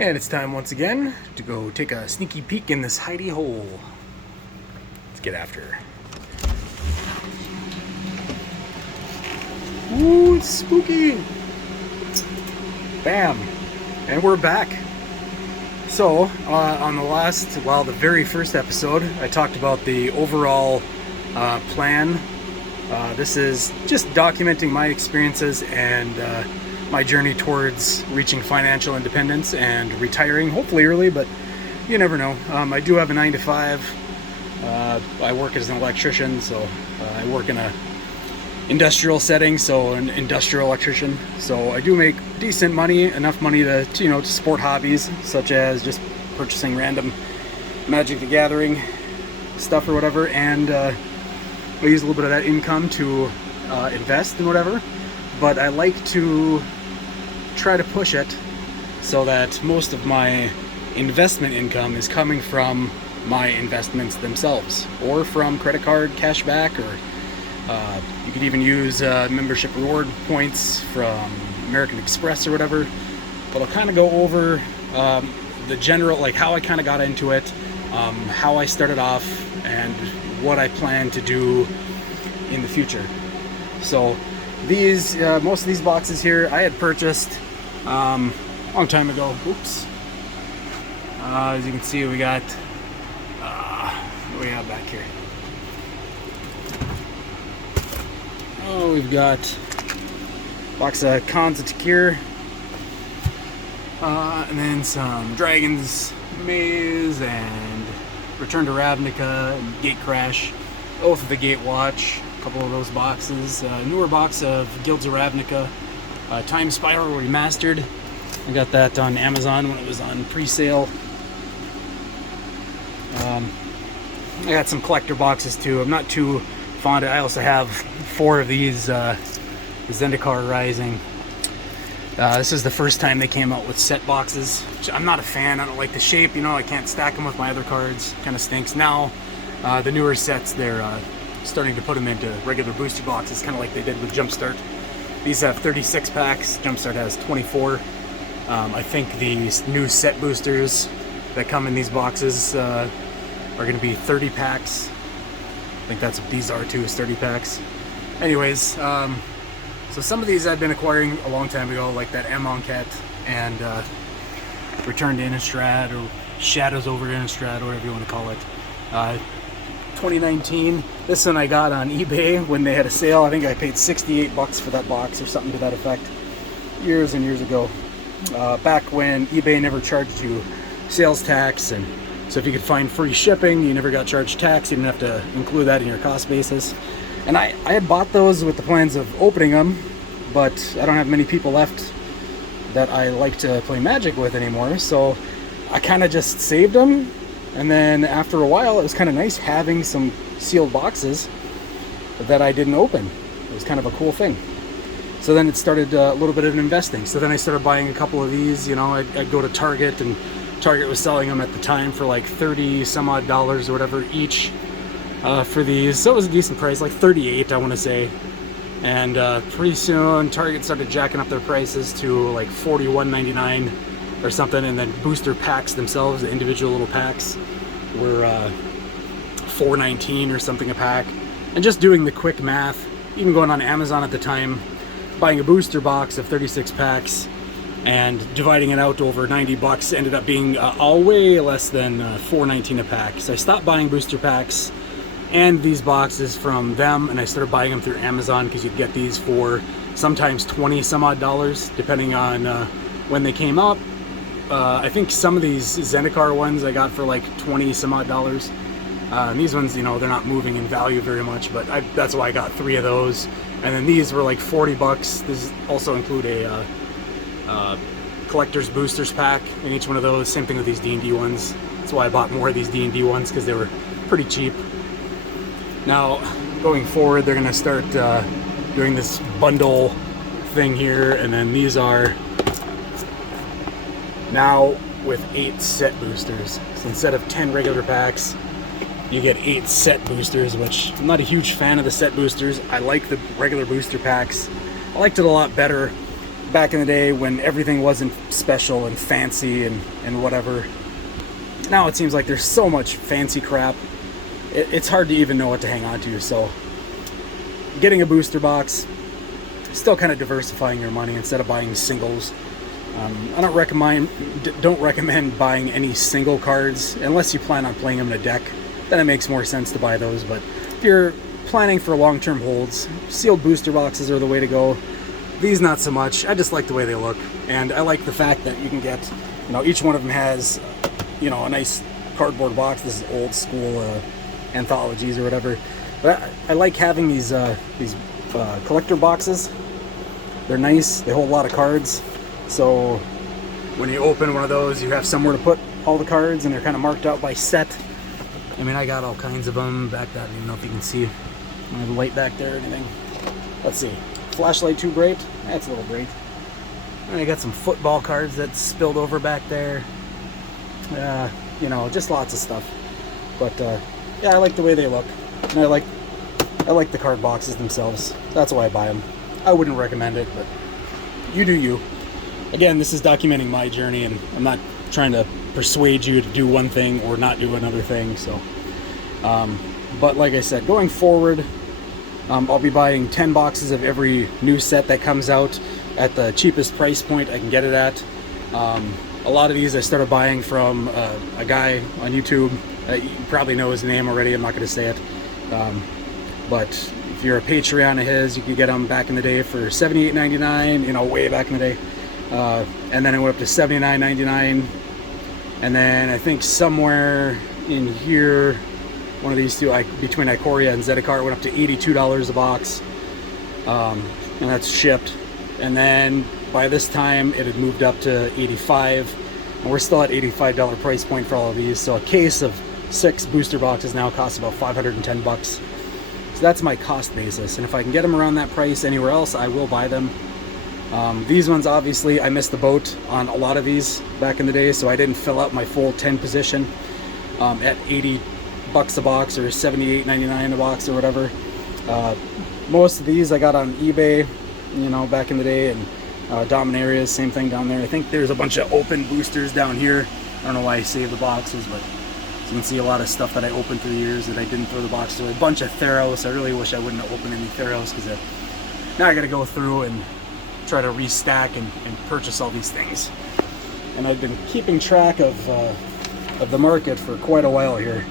And it's time once again to go take a sneaky peek in this hidey hole. Let's get after her. Ooh, it's spooky! Bam! And we're back. So, on the very first episode, I talked about the overall plan. This is just documenting my experiences and my journey towards reaching financial independence and retiring, hopefully early, but you never know. I do have a 9-to-5. I work as an electrician, so I work in a industrial setting, so an industrial electrician. So I do make decent money, enough money to support hobbies such as just purchasing random Magic the Gathering stuff or whatever, and I use a little bit of that income to invest and whatever. But I like to try to push it so that most of my investment income is coming from my investments themselves, or from credit card cashback, or you could even use membership reward points from American Express or whatever. But I'll kind of go over the general, like how I kind of got into it, how I started off, and what I plan to do in the future. So these, most of these boxes here, I had purchased a long time ago. Oops. As you can see, we got, what do we have back here? Oh, we've got a box of Cons of Takir, and then some Dragon's Maze, and Return to Ravnica, and Gatecrash, Oath of the Gatewatch, a couple of those boxes, newer box of Guilds of Ravnica, Time Spiral Remastered. I got that on Amazon when it was on pre-sale. I got some collector boxes too. I'm not too fond of. I also have 4 of these Zendikar Rising. This is the first time they came out with set boxes, which I'm not a fan. I don't like the shape, I can't stack them with my other cards. Kind of stinks. Now, the newer sets, they're starting to put them into regular booster boxes, kind of like they did with Jumpstart. These have 36 packs. Jumpstart has 24. I think these new set boosters that come in these boxes are going to be 30 packs. I think that's what these are too, is 30 packs. Anyways, so some of these I've been acquiring a long time ago, like that Amonkhet and Return to Innistrad, or Shadows over Innistrad, or whatever you want to call it. 2019. This one I got on eBay when they had a sale. I think I paid $68 for that box or something to that effect, years and years ago. Back when eBay never charged you sales tax, and so if you could find free shipping, you never got charged tax. You didn't have to include that in your cost basis. And I had bought those with the plans of opening them, but I don't have many people left that I like to play Magic with anymore, so I kind of just saved them. And then after a while, it was kind of nice having some sealed boxes that I didn't open. It was kind of a cool thing. So then it started a little bit of investing. So then I started buying a couple of these. I'd go to Target, and Target was selling them at the time for like $30 some odd or whatever each for these. So it was a decent price, like $38, I want to say. And pretty soon Target started jacking up their prices to like $41.99 or something, and then booster packs themselves, the individual little packs, were $4.19 or something a pack. And just doing the quick math, even going on Amazon at the time, buying a booster box of 36 packs and dividing it out over 90 bucks ended up being all way less than $4.19 a pack. So I stopped buying booster packs and these boxes from them, and I started buying them through Amazon, because you'd get these for sometimes 20 some odd dollars depending on when they came up. I think some of these Zendikar ones I got for like 20 some odd dollars. And these ones, they're not moving in value very much, but that's why I got 3 of those. And then these were like 40 bucks. These also include a collector's boosters pack in each one of those. Same thing with these D&D ones. That's why I bought more of these D&D ones, because they were pretty cheap. Now, going forward, they're going to start doing this bundle thing here, and then these are now with 8 set boosters. So instead of 10 regular packs, you get 8 set boosters, which I'm not a huge fan of the set boosters. I like the regular booster packs. I liked it a lot better back in the day when everything wasn't special and fancy and whatever. Now it seems like there's so much fancy crap. It's hard to even know what to hang on to. So getting a booster box, still kind of diversifying your money instead of buying singles. I don't recommend buying any single cards unless you plan on playing them in a deck. Then it makes more sense to buy those. But if you're planning for long-term holds, sealed booster boxes are the way to go. These not so much. I just like the way they look, and I like the fact that you can get, each one of them has, a nice cardboard box. This is old school anthologies or whatever. But I like having these collector boxes. They're nice. They hold a lot of cards. So when you open one of those, you have somewhere to put all the cards, and they're kind of marked out by set. I mean, I got all kinds of them back there. I don't even know if you can see my light back there or anything. Let's see. Flashlight too bright? That's a little bright. And I got some football cards that spilled over back there. Just lots of stuff. But yeah, I like the way they look. And I like the card boxes themselves. That's why I buy them. I wouldn't recommend it, but you do you. Again, this is documenting my journey, and I'm not trying to persuade you to do one thing or not do another thing. So, but like I said, going forward, I'll be buying 10 boxes of every new set that comes out at the cheapest price point I can get it at. A lot of these I started buying from a guy on YouTube. You probably know his name already. I'm not going to say it. But if you're a Patreon of his, you could get them back in the day for $78.99, way back in the day. And then it went up to $79.99. And then I think somewhere in here, one of these two, between Ikoria and Zotac, went up to $82 a box. And that's shipped. And then by this time, it had moved up to $85. And we're still at $85 price point for all of these. So a case of 6 booster boxes now costs about $510. So that's my cost basis. And if I can get them around that price anywhere else, I will buy them. These ones, obviously, I missed the boat on a lot of these back in the day, so I didn't fill out my full 10 position at $80 a box or $78.99 a box or whatever. Most of these I got on eBay, back in the day, and Dominarias, same thing down there. I think there's a bunch of open boosters down here. I don't know why I saved the boxes, but you can see a lot of stuff that I opened through the years that I didn't throw the boxes away. A bunch of Theros. I really wish I wouldn't have opened any Theros, because now I got to go through and try to restack and purchase all these things. And I've been keeping track of the market for quite a while here.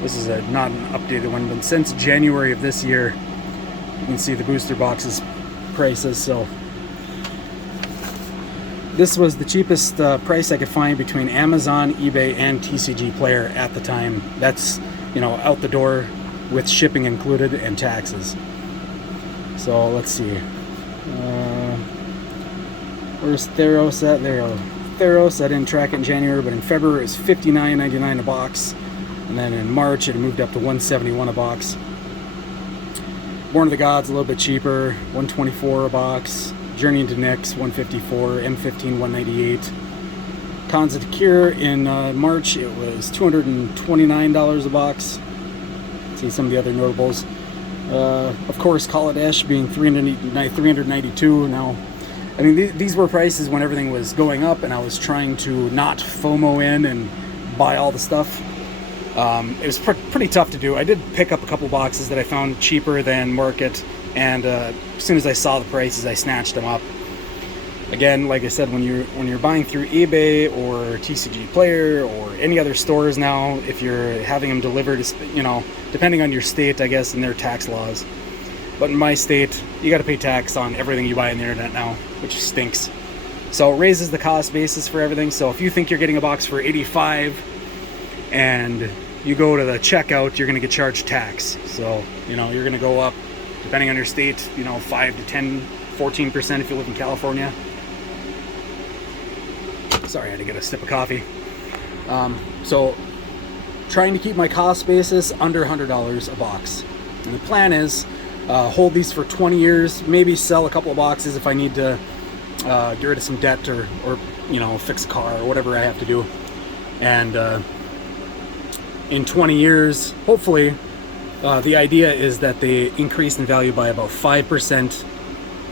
This is not an updated one, but since January of this year, you can see the booster boxes prices. So this was the cheapest price I could find between Amazon, eBay, and TCG Player at the time. That's out the door with shipping included and taxes. So let's see. Where's Theros at? There you go. Theros, I didn't track it in January, but in February it was $59.99 a box. And then in March it moved up to $171 a box. Born of the Gods, a little bit cheaper, $124 a box. Journey into Nyx, $154. M15, $198. Cons of the Cure in March, it was $229 a box. See some of the other notables. Of course, Kaladesh being $392 now. I mean, these were prices when everything was going up, and I was trying to not FOMO in and buy all the stuff. It was pretty tough to do. I did pick up a couple boxes that I found cheaper than market, and as soon as I saw the prices, I snatched them up. Again, like I said, when you're buying through eBay or TCG Player or any other stores now, if you're having them delivered, depending on your state, I guess, and their tax laws. But in my state, you got to pay tax on everything you buy on the internet now, which stinks. So it raises the cost basis for everything. So if you think you're getting a box for $85 and you go to the checkout, you're going to get charged tax. So, you're going to go up, depending on your state, 5 to 10, 14% if you live in California. Sorry, I had to get a sip of coffee. So trying to keep my cost basis under $100 a box. And the plan is hold these for 20 years, maybe sell a couple of boxes if I need to get rid of some debt or fix a car or whatever I have to do. And in 20 years, hopefully, the idea is that they increase in value by about 5%.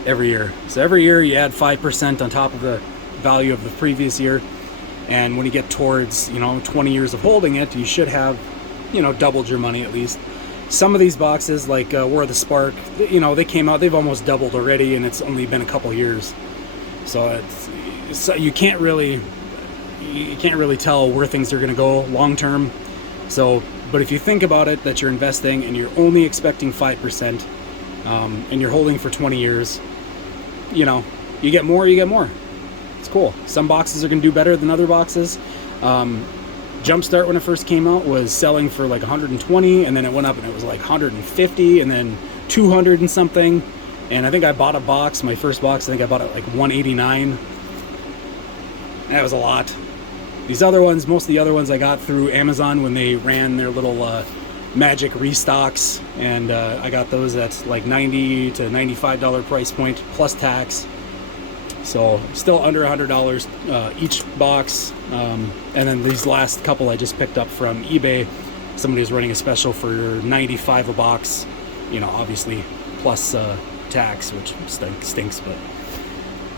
every year. So every year you add 5% on top of the value of the previous year, and when you get towards, you know, 20 years of holding it, you should have, you know, doubled your money at least. Some of these boxes, like War of the Spark, you know, they came out, they've almost doubled already, and it's only been a couple years. So you can't really tell where things are going to go long term. So, but if you think about it, that you're investing and you're only expecting 5%, and you're holding for 20 years, you know, you get more, It's cool. Some boxes are going to do better than other boxes. Jumpstart, when it first came out, was selling for like 120, and then it went up and it was like 150, and then 200 and something. And I think I bought a box, my first box, I think I bought it like 189. That was a lot. These other ones, most of the other ones I got through Amazon when they ran their little Magic restocks, and I got those at like $90 to $95 price point plus tax. So still under $100 each box. And then these last couple I just picked up from eBay. Somebody was running a special for $95 a box, you know, obviously plus tax, which stinks, but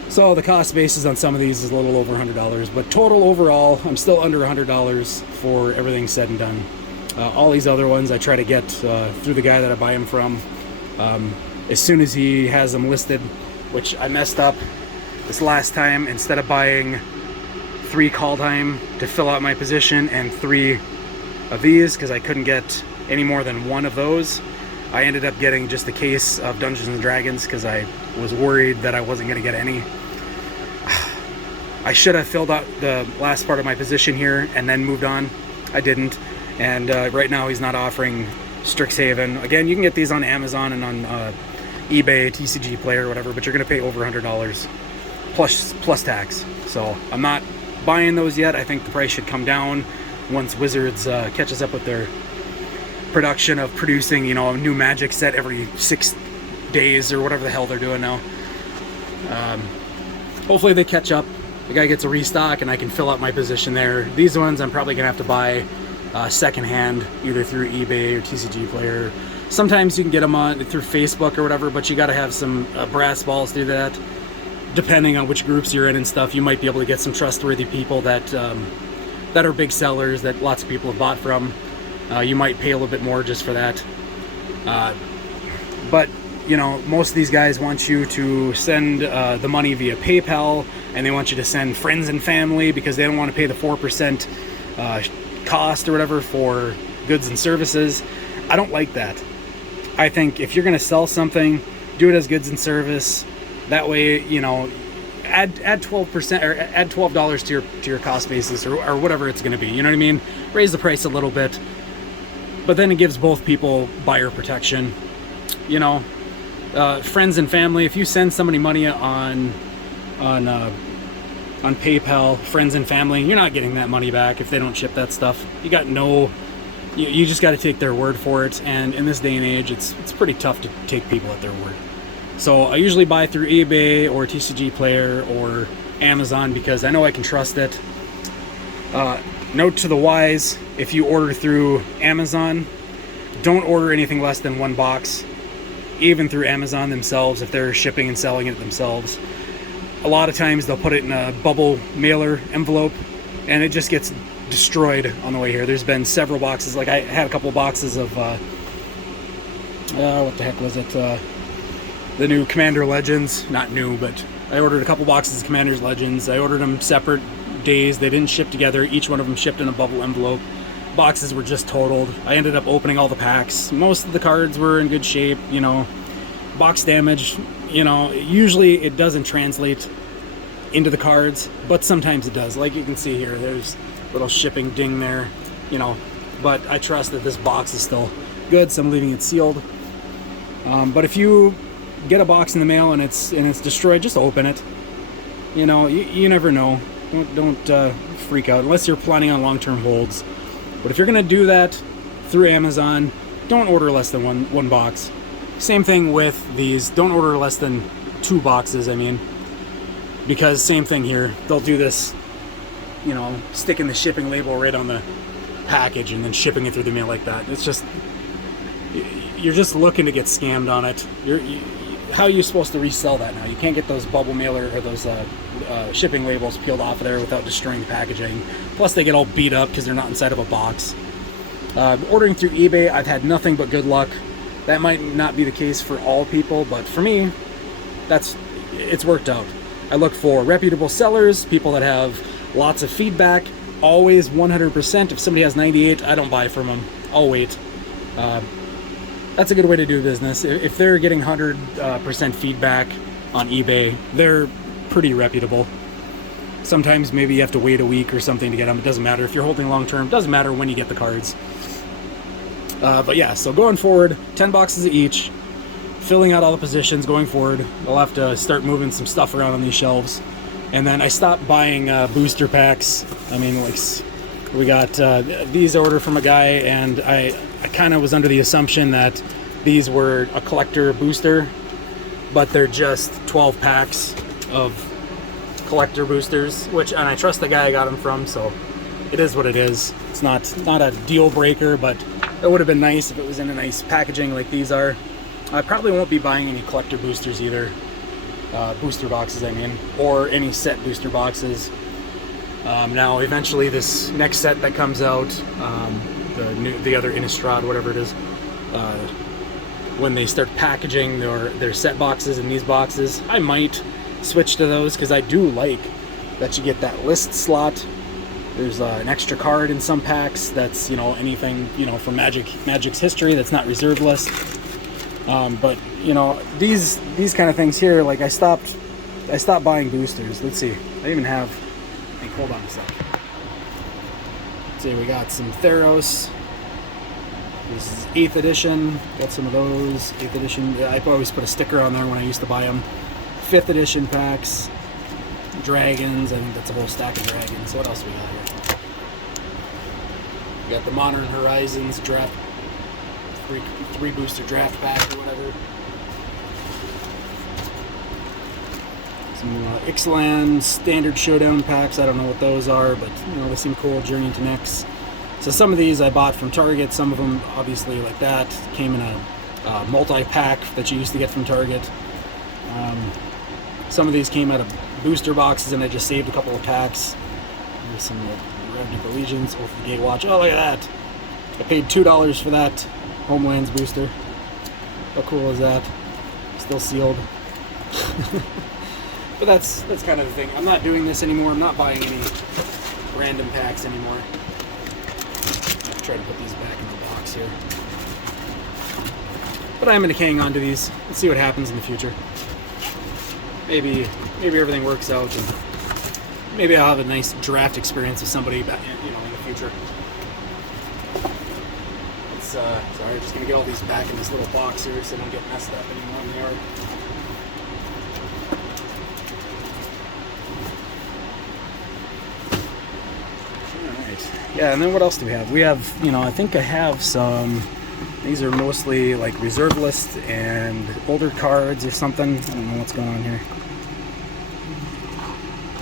so the cost basis on some of these is a little over $100, but total overall I'm still under $100 for everything said and done. All these other ones I try to get through the guy that I buy them from as soon as he has them listed, which I messed up this last time. Instead of buying 3 call time to fill out my position and 3 of these, because I couldn't get any more than 1 of those, I ended up getting just a case of Dungeons and Dragons because I was worried that I wasn't going to get any. I should have filled out the last part of my position here and then moved on. I didn't, and right now he's not offering Strixhaven. Again, you can get these on Amazon and on eBay, TCG Player, whatever, but you're going to pay over $100 plus tax. So I'm not buying those yet. I think the price should come down once Wizards catches up with their production of producing, you know, a new Magic set every 6 days or whatever the hell they're doing now. Hopefully they catch up. The guy gets a restock and I can fill out my position there. These ones I'm probably gonna have to buy secondhand, either through eBay or TCG Player. Sometimes you can get them on through Facebook or whatever, but you got to have some brass balls to do that. Depending on which groups you're in and stuff, you might be able to get some trustworthy people that that are big sellers that lots of people have bought from. You might pay a little bit more just for that. But you know, most of these guys want you to send the money via PayPal, and they want you to send friends and family because they don't want to pay the 4% cost or whatever for goods and services. I don't like that. I think if you're going to sell something, do it as goods and service. That way, you know, add 12% or add $12 to your cost basis or whatever it's going to be. You know what I mean? Raise the price a little bit, but then it gives both people buyer protection. You know, friends and family. If you send somebody money on PayPal, friends and family, you're not getting that money back if they don't ship that stuff. You just got to take their word for it. And in this day and age, it's pretty tough to take people at their word. So I usually buy through eBay or TCG Player or Amazon because I know I can trust it. Note to the wise, if you order through Amazon, don't order anything less than 1 box, even through Amazon themselves if they're shipping and selling it themselves. A lot of times they'll put it in a bubble mailer envelope and it just gets destroyed on the way here. There's been several boxes, like I had a couple boxes of what the heck was it? The new Commander Legends. Not new, but I ordered a couple boxes of Commander's Legends. I ordered them separate days. They didn't ship together. Each one of them shipped in a bubble envelope. Boxes were just totaled. I ended up opening all the packs. Most of the cards were in good shape, you know. Box damage, you know, usually it doesn't translate into the cards, but sometimes it does. Like you can see here, there's a little shipping ding there, you know, but I trust that this box is still good, so I'm leaving it sealed. But if you get a box in the mail and it's destroyed, just open it. You know, you never know. Don't freak out unless you're planning on long-term holds. But if you're gonna do that through Amazon, don't order less than one box. Same thing with these. Don't order less than 2 boxes, I mean, because same thing here. They'll do this, you know, sticking the shipping label right on the package and then shipping it through the mail like that. It's just, you're just looking to get scammed on it. how are you supposed to resell that now? You can't get those bubble mailer or those shipping labels peeled off of there without destroying the packaging. Plus they get all beat up because they're not inside of a box. Ordering through eBay, I've had nothing but good luck. That might not be the case for all people, but for me, it's worked out. I look for reputable sellers, people that have lots of feedback, always 100%. If somebody has 98, I don't buy from them. I'll wait. That's a good way to do business. If they're getting 100% feedback on eBay, they're pretty reputable. Sometimes maybe you have to wait a week or something to get them. It doesn't matter. If you're holding long term, it doesn't matter when you get the cards. But yeah, so going forward, 10 boxes each, filling out all the positions going forward. I'll have to start moving some stuff around on these shelves. And then I stopped buying booster packs. I mean, like, we got these ordered from a guy, and I kind of was under the assumption that these were a collector booster, but they're just 12 packs of collector boosters, and I trust the guy I got them from, so it is what it is. It's not a deal breaker, but it would have been nice if it was in a nice packaging like these are. I probably won't be buying any collector boosters either, booster boxes I mean, or any set booster boxes. Now eventually this next set that comes out, the other Innistrad, whatever it is, when they start packaging their set boxes in these boxes, I might switch to those, because I do like that you get that list slot. There's an extra card in some packs that's, you know, anything, you know, from Magic's history that's not reserve list. But you know, these kind of things here, like I stopped buying boosters. Let's see, I even have, hold on a sec. Let's see, we got some Theros. This is 8th edition. Got some of those 8th edition. Yeah, I always put a sticker on there when I used to buy them. 5th edition packs. Dragons. I think that's a whole stack of dragons. What else we got here? We got the Modern Horizons draft, three booster draft pack or whatever. Some Ixalan standard showdown packs. I don't know what those are, but you know, they seem cool. Journey into Nyx. So some of these I bought from Target. Some of them, obviously, like that, came in a multi-pack that you used to get from Target. Some of these came out of booster boxes, and I just saved a couple of packs. There's some Revenant Allegiance, Oath of the Gatewatch. Oh, look at that! I paid $2 for that Homelands booster. How cool is that? Still sealed. But that's kind of the thing. I'm not doing this anymore. I'm not buying any random packs anymore. I'll try to put these back in the box here. But I'm going to hang on to these. Let's see what happens in the future. Maybe everything works out, and maybe I'll have a nice draft experience with somebody back, you know, in the future. Sorry, just going to get all these back in this little box here so they don't get messed up anymore in the yard. Yeah, and then what else do we have? We have, you know, I think I have some, these are mostly like reserve list and older cards or something. I don't know what's going on here.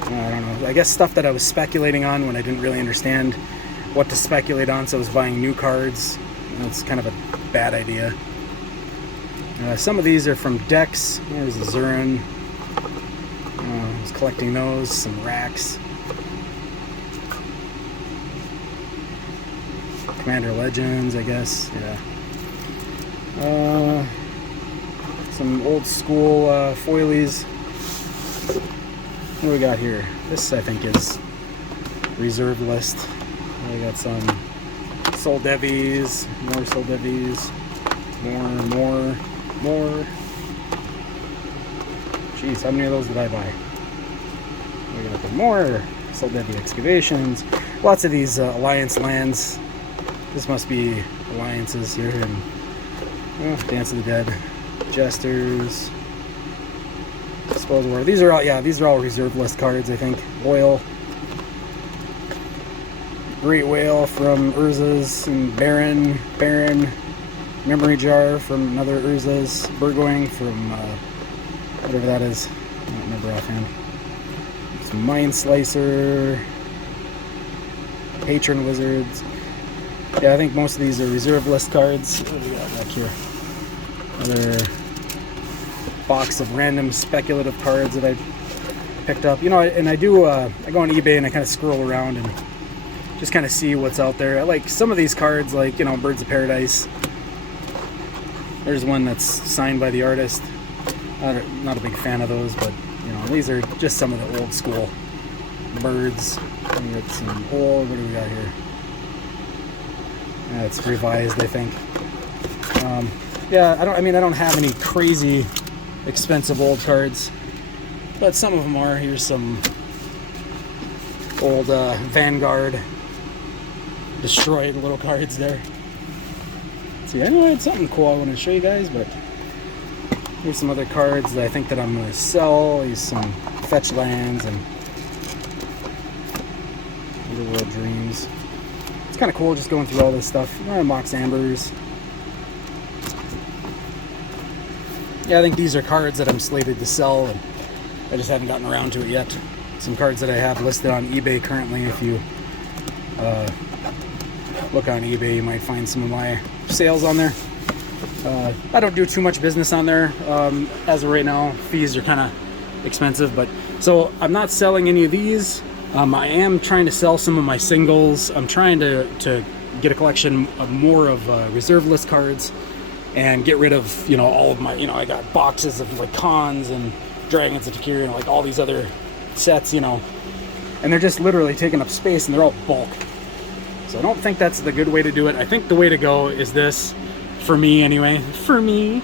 I don't know. I guess stuff that I was speculating on when I didn't really understand what to speculate on, so I was buying new cards. That's kind of a bad idea. Some of these are from decks. There's a Zurin. I was collecting those. Some racks. Commander Legends, I guess. Yeah. Some old school foilies. What do we got here? This, I think, is reserve list. We got some Soul Devies, more Soul Devies, more. Jeez, how many of those did I buy? We got the more Soul Devi Excavations. Lots of these Alliance lands. This must be alliances here, and Dance of the Dead, Jesters, Disposal War. These are all reserve list cards, I think. Oil, Great Whale from Urza's, and Baron, Memory Jar from another Urza's, Burgoyne from whatever that is. I don't remember offhand. Some Mind Slicer, Patron Wizards. Yeah, I think most of these are reserve list cards. What do we got back here? Other box of random speculative cards that I picked up. You know, and I do, I go on eBay and I kind of scroll around and just kind of see what's out there. I like some of these cards, like, you know, Birds of Paradise. There's one that's signed by the artist. Not a big fan of those, but, you know, these are just some of the old school birds. We got some old, what do we got here? Yeah, it's revised, I think. Yeah, I don't have any crazy expensive old cards, but some of them are. Here's some old Vanguard destroyed little cards there. See, I know I had something cool I want to show you guys, but here's some other cards that I think that I'm going to sell. Here's some fetch lands and Little World Dreams. It's kind of cool just going through all this stuff. Mox Ambers. Yeah, I think these are cards that I'm slated to sell, and I just haven't gotten around to it yet. Some cards that I have listed on eBay currently. If you look on eBay, you might find some of my sales on there. I don't do too much business on there as of right now. Fees are kind of expensive, but so I'm not selling any of these. I am trying to sell some of my singles. I'm trying to get a collection of more of reserve list cards and get rid of, you know, all of my, you know, I got boxes of like Khans and Dragons of Ikoria and like all these other sets, you know, and they're just literally taking up space and they're all bulk. So I don't think that's the good way to do it. I think the way to go is this, for me anyway, for me.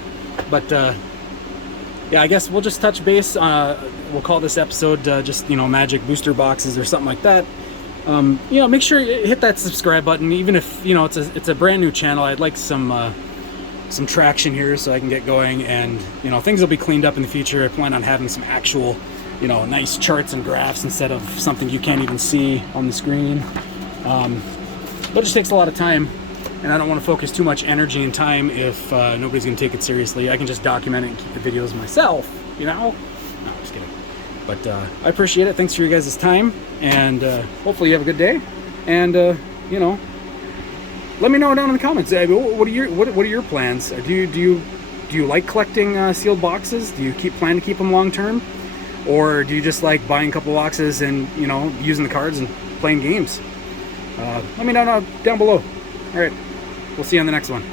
But yeah, I guess we'll just touch base. We'll call this episode just, you know, Magic booster boxes or something like that. You know, make sure you hit that subscribe button, even if, you know, it's a brand new channel. I'd like some traction here so I can get going, and, you know, things will be cleaned up in the future. I plan on having some actual, you know, nice charts and graphs instead of something you can't even see on the screen. But it just takes a lot of time, and I don't want to focus too much energy and time if nobody's going to take it seriously. I can just document it and keep the videos myself, you know? No, I'm just kidding. But I appreciate it. Thanks for your guys' time, and hopefully you have a good day. And, you know, let me know down in the comments. What are your plans? Do you like collecting sealed boxes? Do you plan to keep them long term, or do you just like buying a couple boxes and, you know, using the cards and playing games? Let me know down below. All right, we'll see you on the next one.